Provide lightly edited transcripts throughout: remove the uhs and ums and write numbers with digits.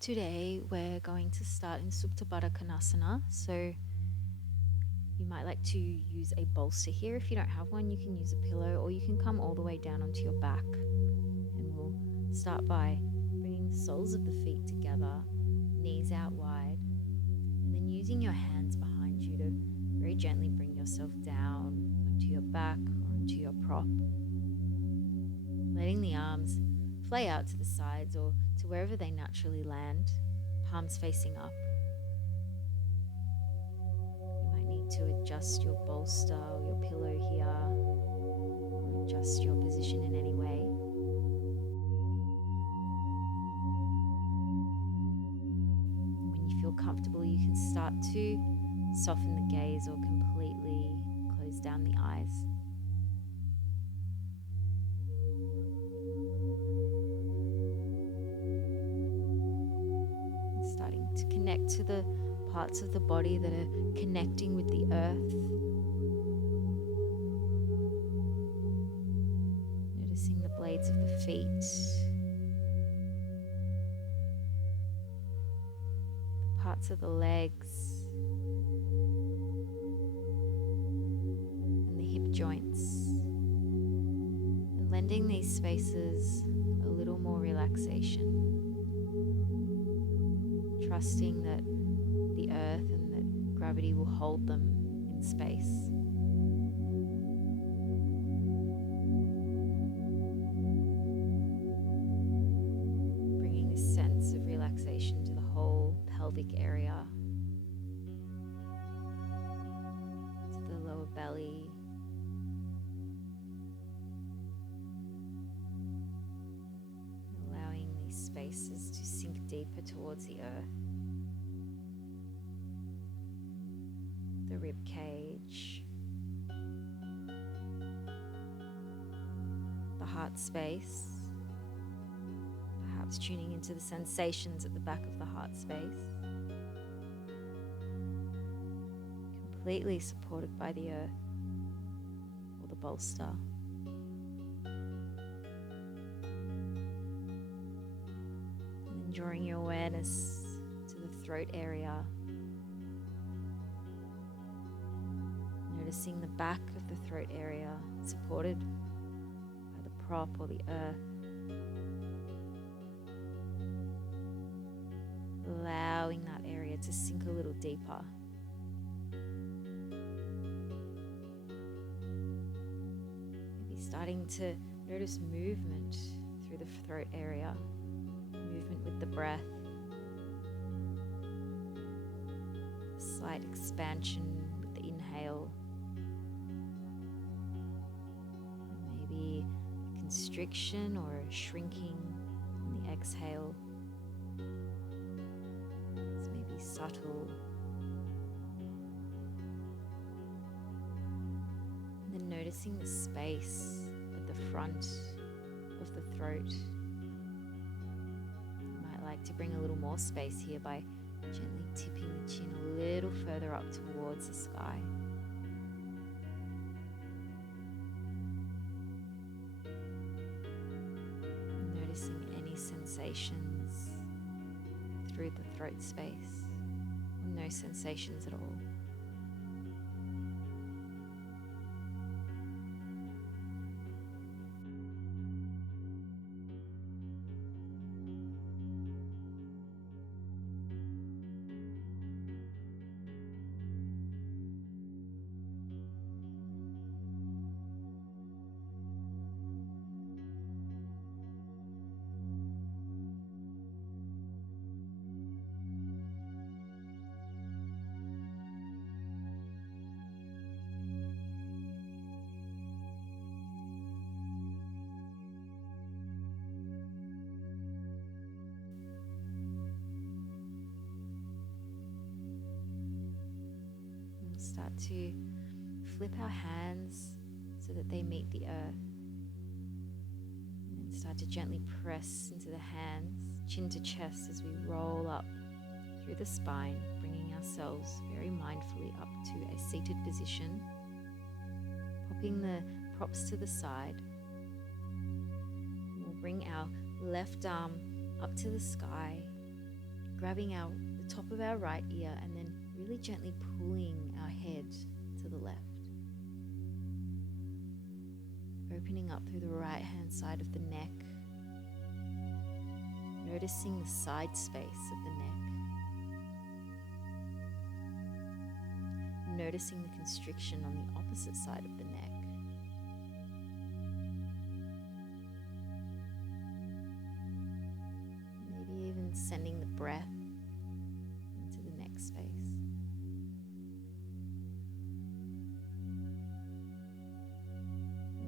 Today we're going to start in Supta Baddha Konasana. So you might like to use a bolster here. If you don't have one, you can use a pillow or you can come all the way down onto your back. And we'll start by bringing the soles of the feet together, knees out wide, and then using your hands behind you to very gently bring yourself down onto your back or onto your prop. Letting the arms flay out to the sides or to wherever they naturally land, palms facing up. You might need to adjust your bolster or your pillow here, or adjust your position in any way. When you feel comfortable, you can start to soften the gaze or completely close down the eyes. Starting to connect to the parts of the body that are connecting with the earth. Noticing the blades of the feet, the parts of the legs, and the hip joints. And lending these spaces a little more relaxation. Trusting that the earth and that gravity will hold them in space. Bringing this sense of relaxation to the whole pelvic area, to the lower belly, allowing these spaces to sink deeper towards the earth. The rib cage, the heart space, perhaps tuning into the sensations at the back of the heart space, completely supported by the earth or the bolster. And then drawing your awareness to the throat area. Noticing the back of the throat area supported by the prop or the earth. Allowing that area to sink a little deeper. Maybe starting to notice movement through the throat area, movement with the breath. A slight expansion with the inhale. Constriction or shrinking in the exhale. It's maybe subtle. And then noticing the space at the front of the throat. You might like to bring a little more space here by gently tipping the chin a little further up towards the sky. Any sensations through the throat space, or no sensations at all. Start to flip our hands so that they meet the earth. And then start to gently press into the hands, chin to chest, as we roll up through the spine, bringing ourselves very mindfully up to a seated position. Popping the props to the side. We'll bring our left arm up to the sky, grabbing the top of our right ear and then really gently pulling our head to the left. Opening up through the right hand side of the neck, noticing the side space of the neck, noticing the constriction on the opposite side of the neck. Maybe even sending the breath into the neck space.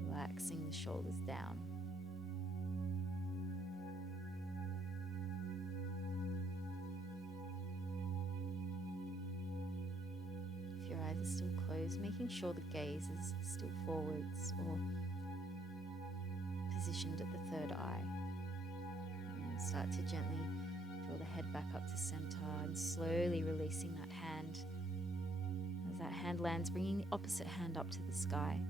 Relaxing the shoulders down. If your eyes are still closed, making sure the gaze is still forwards or positioned at the third eye. And start to gently draw the head back up to center and slowly releasing that hand. As that hand lands, bringing the opposite hand up to the sky.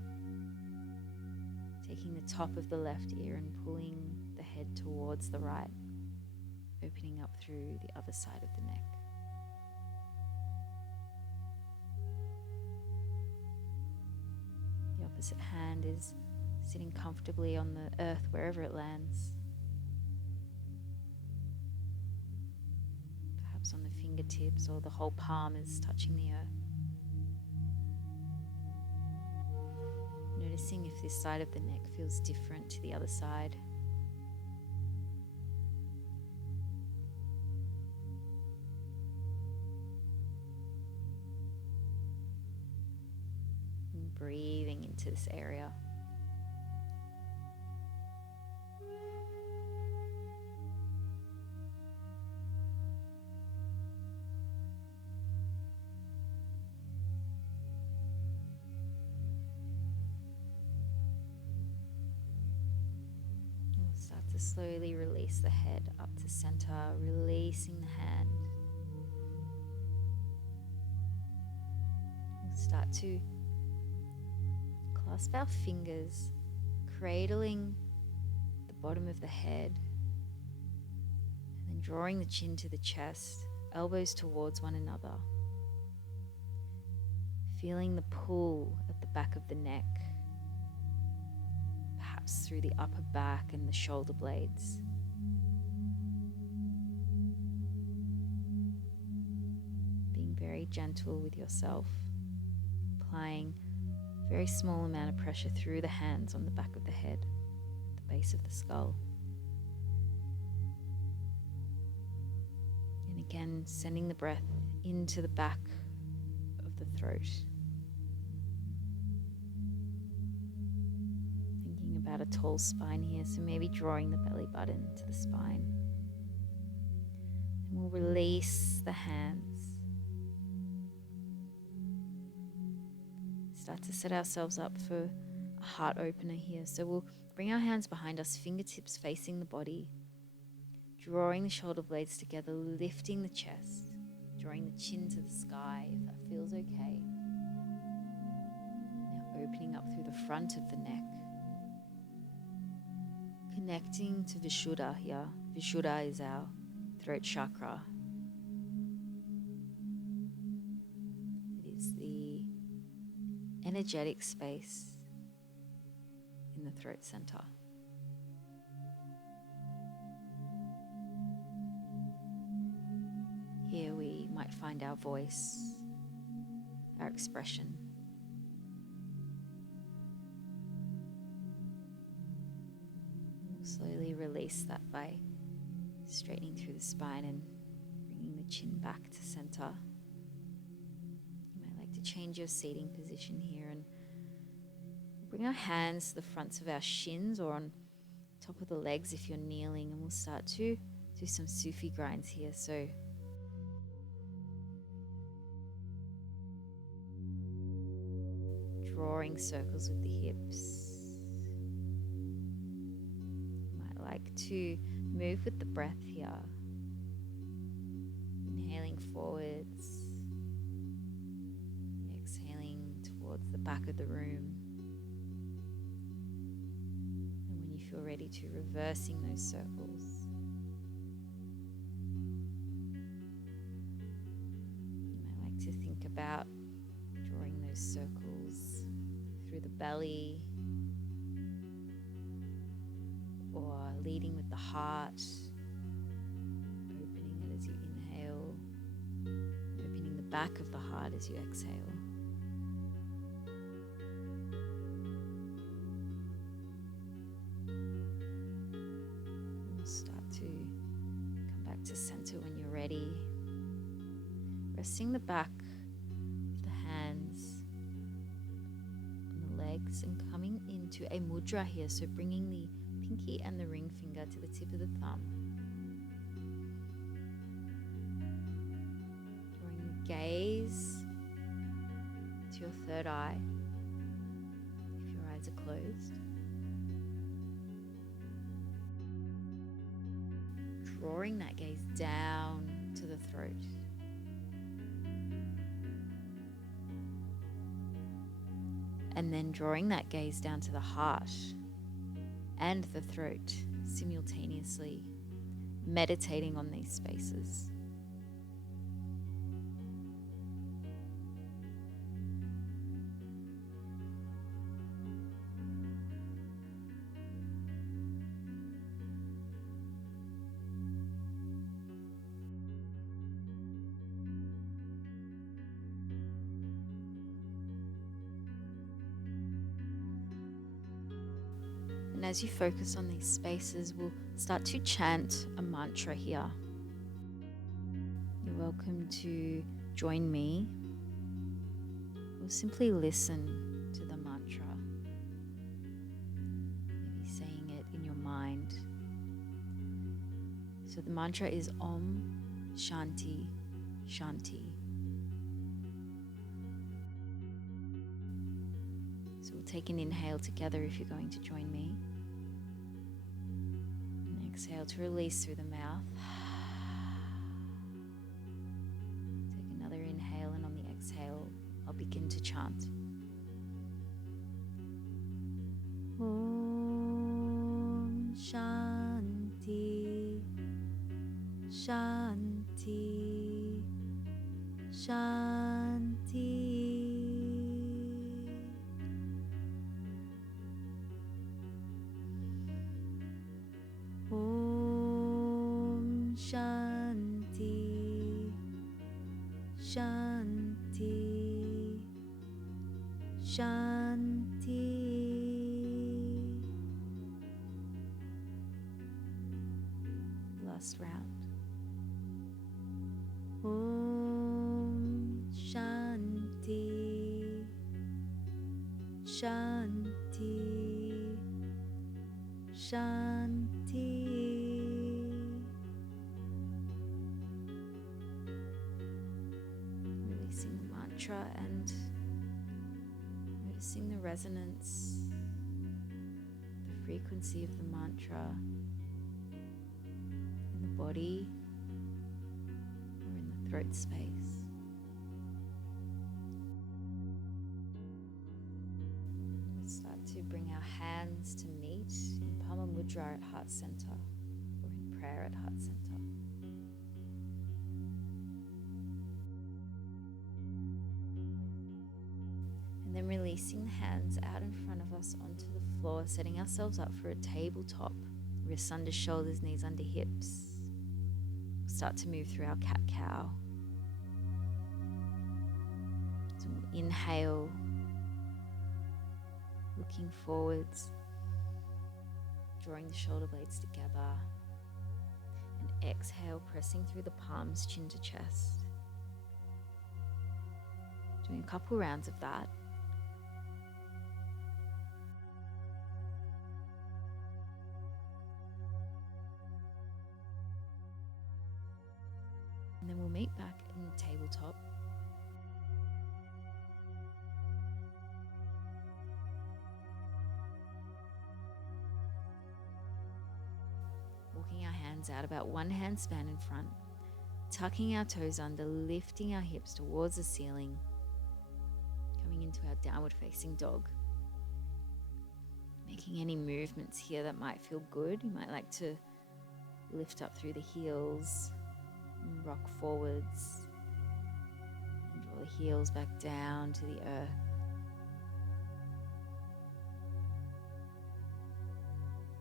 Taking the top of the left ear and pulling the head towards the right, opening up through the other side of the neck. The opposite hand is sitting comfortably on the earth wherever it lands. Perhaps on the fingertips, or the whole palm is touching the earth. Noticing if this side of the neck feels different to the other side. And breathing into this area. Start to slowly release the head up to center, releasing the hand. We'll start to clasp our fingers, cradling the bottom of the head, and then drawing the chin to the chest, elbows towards one another. Feeling the pull at the back of the neck, through the upper back and the shoulder blades. Being very gentle with yourself, applying a very small amount of pressure through the hands on the back of the head, the base of the skull. And again, sending the breath into the back of the throat. About a tall spine here, so maybe drawing the belly button to the spine. And we'll release the hands. Start to set ourselves up for a heart opener here. So we'll bring our hands behind us, fingertips facing the body, drawing the shoulder blades together, lifting the chest, drawing the chin to the sky if that feels okay. Now opening up through the front of the neck. Connecting to visuddha here. Visuddha is our throat chakra. It is the energetic space in the throat center. Here we might find our voice, our expression. Slowly release that by straightening through the spine and bringing the chin back to center. You might like to change your seating position here and bring our hands to the fronts of our shins or on top of the legs if you're kneeling, and we'll start to do some Sufi grinds here. So drawing circles with the hips. Like to move with the breath here. Inhaling forwards, exhaling towards the back of the room. And when you feel ready to, reversing those circles. about drawing those circles through the belly, or leading with the heart, opening it as you inhale, opening the back of the heart as you exhale. We'll start to come back to center when you're ready. Resting the back of the hands on the legs and coming into a mudra here, so bringing the pinky and the ring finger to the tip of the thumb. Drawing your gaze to your third eye, if your eyes are closed. Drawing that gaze down to the throat. And then drawing that gaze down to the heart and the throat simultaneously, meditating on these spaces. And as you focus on these spaces, we'll start to chant a mantra here. You're welcome to join me or simply listen to the mantra, maybe saying it in your mind. So the mantra is Om Shanti Shanti. So we'll take an inhale together if you're going to join me. And exhale to release through the mouth. Take another inhale, and on the exhale, I'll begin to chant. Om Shanti Shanti Shanti. Om Shanti Shanti Shanti. Last round. Om Shanti Shanti Shanti. Releasing the mantra and noticing the resonance, the frequency of the mantra in the body or in the throat space. We'll start to bring our hands to meet in Palma Mudra at Heart Center or in prayer at Heart Center. And then releasing the hands out in front of us onto the floor, setting ourselves up for a tabletop. Wrists under shoulders, knees under hips. We'll start to move through our cat-cow. So we'll inhale, looking forwards, drawing the shoulder blades together. And exhale, pressing through the palms, chin to chest. Doing a couple rounds of that. And then we'll meet back in the tabletop. Walking our hands out about one hand span in front, tucking our toes under, lifting our hips towards the ceiling, coming into our downward facing dog. Making any movements here that might feel good. You might like to lift up through the heels, and rock forwards, and draw the heels back down to the earth.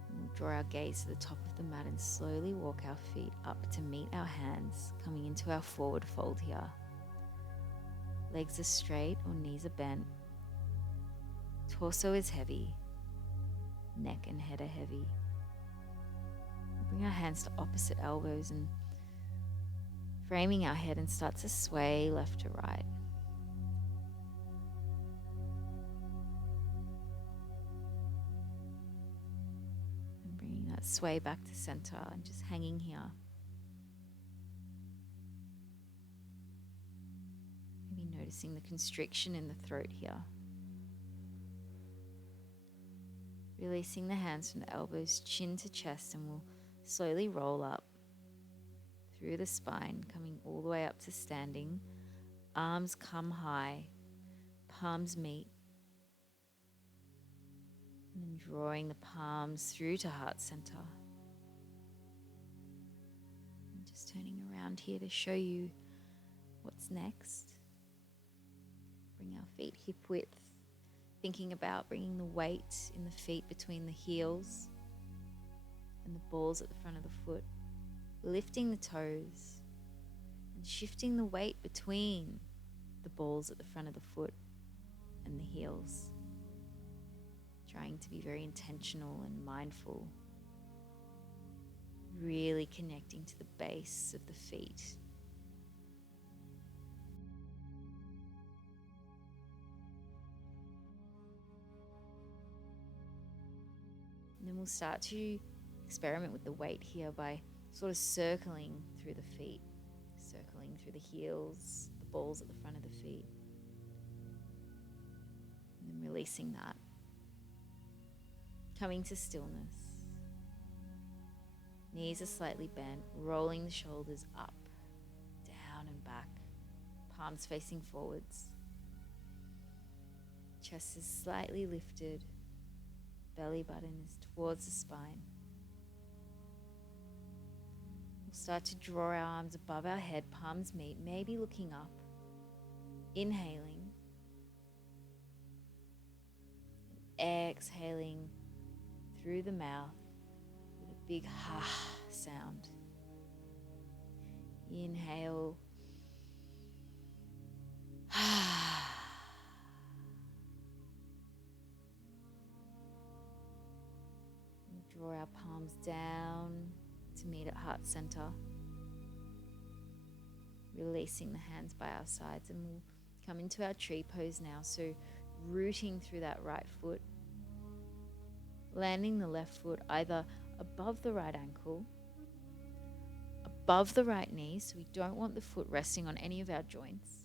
And we'll draw our gaze to the top of the mat and slowly walk our feet up to meet our hands, coming into our forward fold here. Legs are straight or knees are bent. Torso is heavy. Neck and head are heavy. Bring our hands to opposite elbows and framing our head, and start to sway left to right. And bringing that sway back to center and just hanging here. Maybe noticing the constriction in the throat here. Releasing the hands from the elbows, chin to chest, and we'll slowly roll up through the spine, coming all the way up to standing. Arms come high, palms meet. And then drawing the palms through to heart center. And just turning around here to show you what's next. Bring our feet hip width, thinking about bringing the weight in the feet between the heels and the balls at the front of the foot, lifting the toes and shifting the weight between the balls at the front of the foot and the heels, trying to be very intentional and mindful, really connecting to the base of the feet. And then we'll start to experiment with the weight here by sort of circling through the feet, circling through the heels, the balls at the front of the feet, and then releasing that. Coming to stillness. Knees are slightly bent, rolling the shoulders up, down and back, palms facing forwards. Chest is slightly lifted, belly button is towards the spine. We'll start to draw our arms above our head, palms meet, maybe looking up, inhaling, exhaling through the mouth with a big ha sound. Inhale. Draw our palms down to meet at heart center. Releasing the hands by our sides, and we'll come into our tree pose now. So rooting through that right foot, landing the left foot either above the right ankle, above the right knee, so we don't want the foot resting on any of our joints.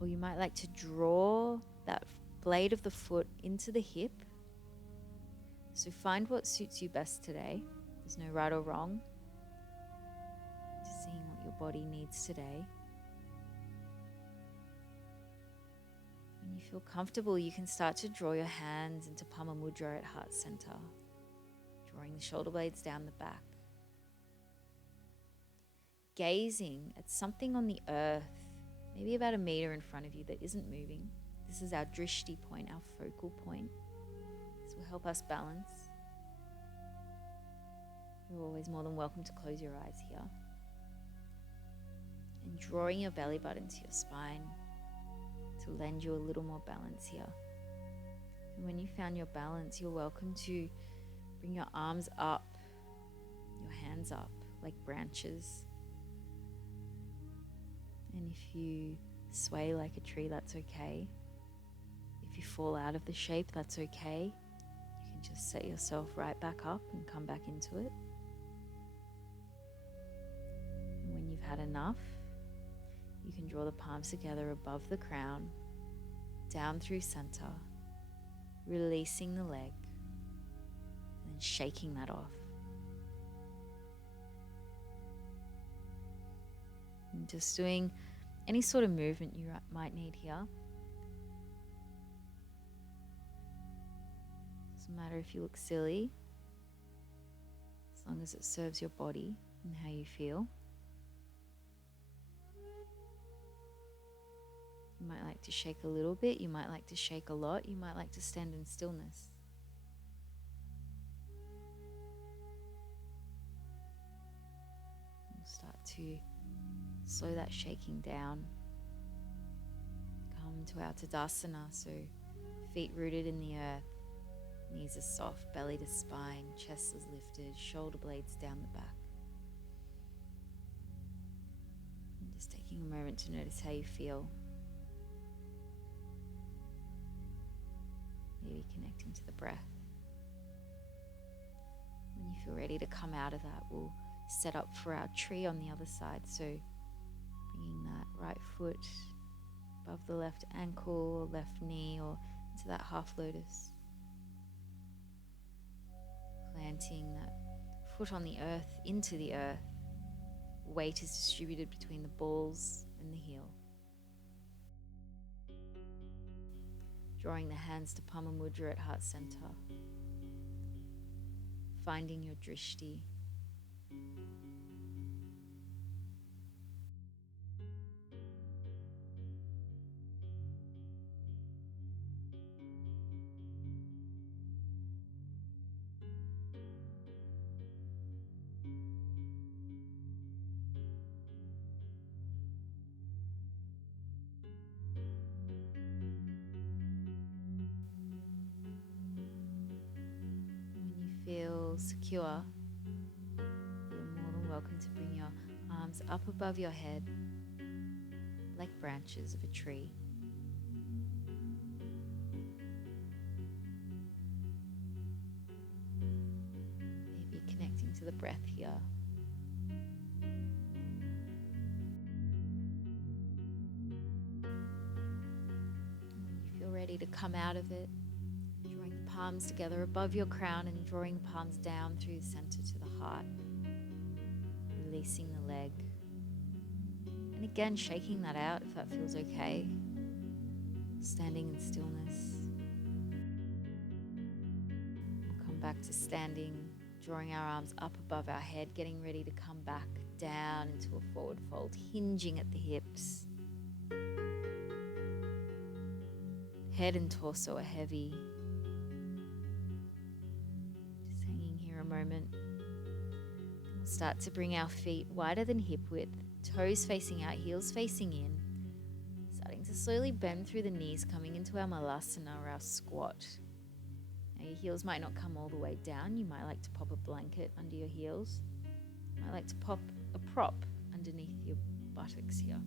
Or you might like to draw that blade of the foot into the hip. So find what suits you best today. There's no right or wrong. Just seeing what your body needs today. When you feel comfortable, you can start to draw your hands into Pama Mudra at heart center, drawing the shoulder blades down the back. Gazing at something on the earth, maybe about 1 meter in front of you that isn't moving. This is our drishti point, our focal point. This will help us balance. You're always more than welcome to close your eyes here. And drawing your belly button to your spine to lend you a little more balance here. And when you found your balance, you're welcome to bring your arms up, your hands up like branches. And if you sway like a tree, that's okay. If you fall out of the shape, that's okay. You can just set yourself right back up and come back into it. And when you've had enough, you can draw the palms together above the crown, down through center, releasing the leg, and then shaking that off. And just doing any sort of movement you might need here. Doesn't matter if you look silly, as long as it serves your body and how you feel. You might like to shake a little bit, you might like to shake a lot, you might like to stand in stillness. We'll start to slow that shaking down. Come to our Tadasana, so feet rooted in the earth, knees are soft, belly to spine, chest is lifted, shoulder blades down the back. And just taking a moment to notice how you feel. Maybe connecting to the breath. When you feel ready to come out of that, we'll set up for our tree on the other side. So bringing that right foot above the left ankle or left knee or into that half lotus. Planting that foot on the earth, into the earth. Weight is distributed between the balls and the heel. Drawing the hands to Pama Mudra at heart center. Finding your drishti. Feel secure, you're more than welcome to bring your arms up above your head like branches of a tree. Maybe connecting to the breath here. When you feel ready to come out of it, drawing the palms together above your crown and drawing the palms down through the center to the heart. Releasing the leg. And again, shaking that out if that feels okay. Standing in stillness. We'll come back to standing, drawing our arms up above our head, getting ready to come back down into a forward fold, hinging at the hips. Head and torso are heavy. A moment. We'll start to bring our feet wider than hip width, toes facing out, heels facing in. Starting to slowly bend through the knees, coming into our malasana or our squat. Now your heels might not come all the way down. You might like to pop a blanket under your heels. You might like to pop a prop underneath your buttocks here.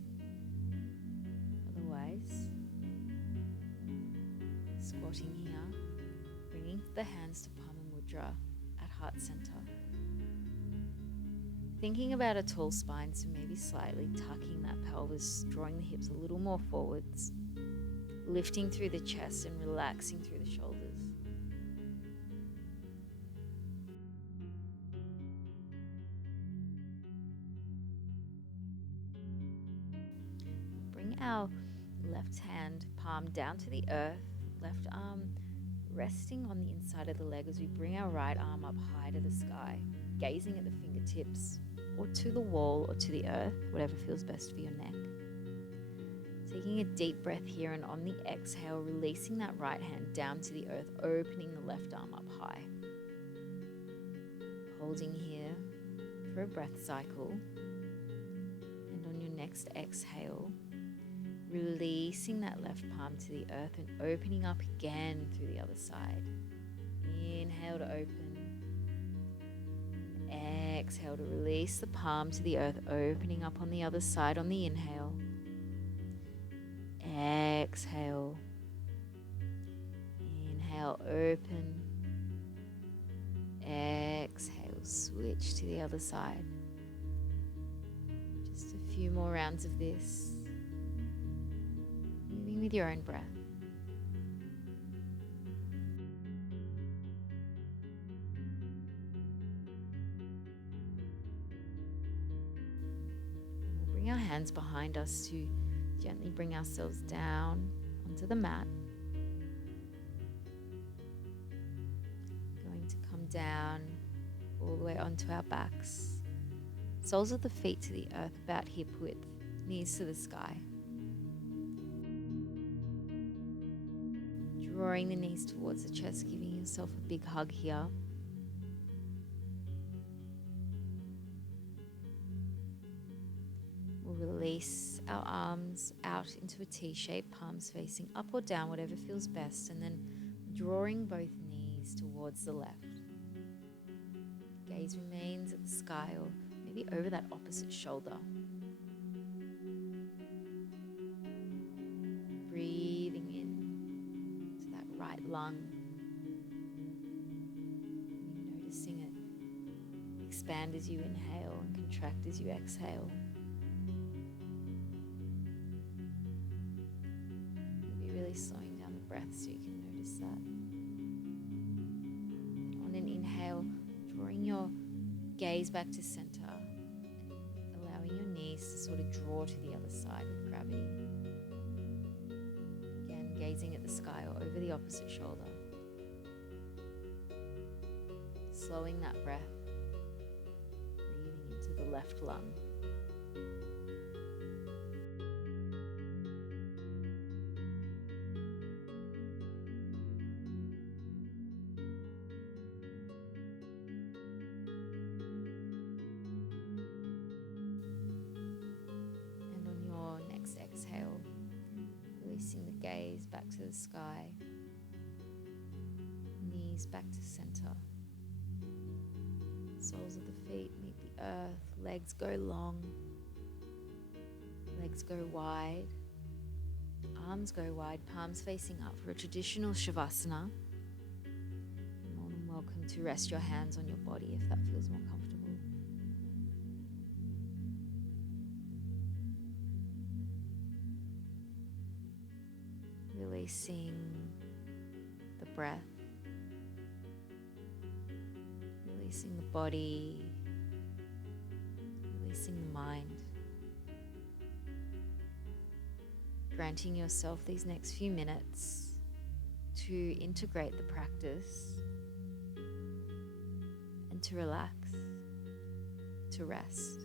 Otherwise, squatting here, bringing the hands to Pama Mudra. Heart center. Thinking about a tall spine, so maybe slightly tucking that pelvis, drawing the hips a little more forwards, lifting through the chest and relaxing through the shoulders. Bring our left hand palm down to the earth, left arm resting on the inside of the leg as we bring our right arm up high to the sky, gazing at the fingertips or to the wall or to the earth, whatever feels best for your neck. Taking a deep breath here, and on the exhale, releasing that right hand down to the earth, opening the left arm up high. Holding here for a breath cycle, and on your next exhale, releasing that left palm to the earth and opening up again through the other side. Inhale to open. Exhale to release the palm to the earth, opening up on the other side on the inhale. Exhale. Inhale, open. Exhale, switch to the other side. Just a few more rounds of this. Moving with your own breath. We'll bring our hands behind us to gently bring ourselves down onto the mat. Going to come down all the way onto our backs. Soles of the feet to the earth, about hip width, knees to the sky. Drawing the knees towards the chest, giving yourself a big hug here. We'll release our arms out into a T shape, palms facing up or down, whatever feels best, and then drawing both knees towards the left. Gaze remains at the sky or maybe over that opposite shoulder. Breathing in to that right lung. Noticing it expand as you inhale and contract as you exhale. Maybe really slowing down the breath so you can notice that. On an inhale, drawing your gaze back to center, allowing your knees to sort of draw to the other side with gravity. Again, gazing at the sky or over the opposite shoulder. Slowing that breath, breathing into the left lung. And on your next exhale, releasing the gaze back to the sky, knees back to center. Soles of the feet meet the earth, legs go long, legs go wide, arms go wide, palms facing up for a traditional Shavasana. You're more than welcome to rest your hands on your body if that feels more comfortable. Releasing the breath. Releasing the body, releasing the mind, granting yourself these next few minutes to integrate the practice and to relax, to rest.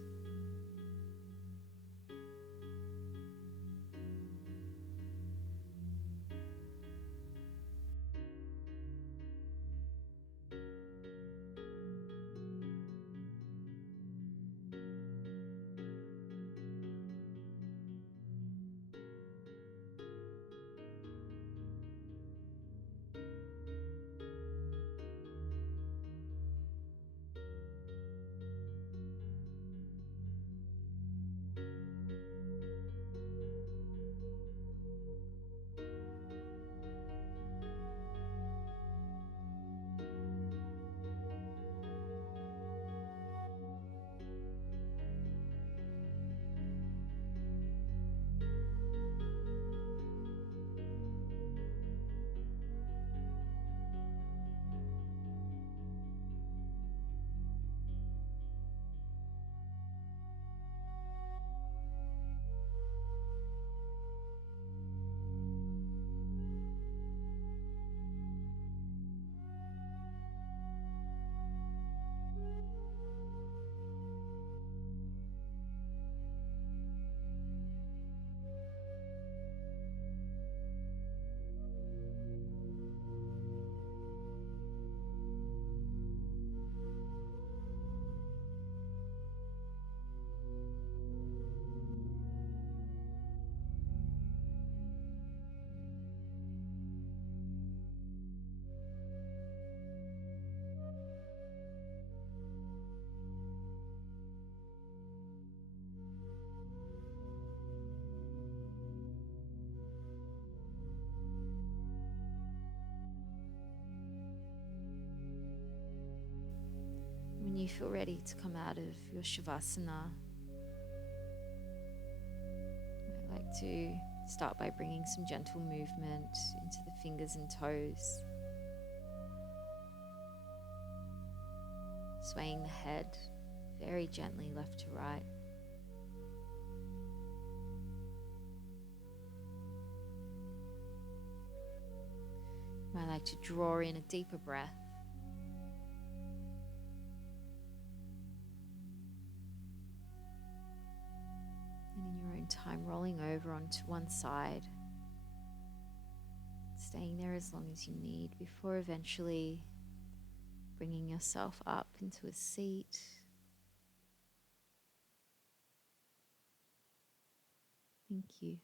When you feel ready to come out of your Shavasana, I'd like to start by bringing some gentle movement into the fingers and toes, swaying the head very gently left to right. I like to draw in a deeper breath. And in your own time, rolling over onto one side, staying there as long as you need before eventually bringing yourself up into a seat. Thank you.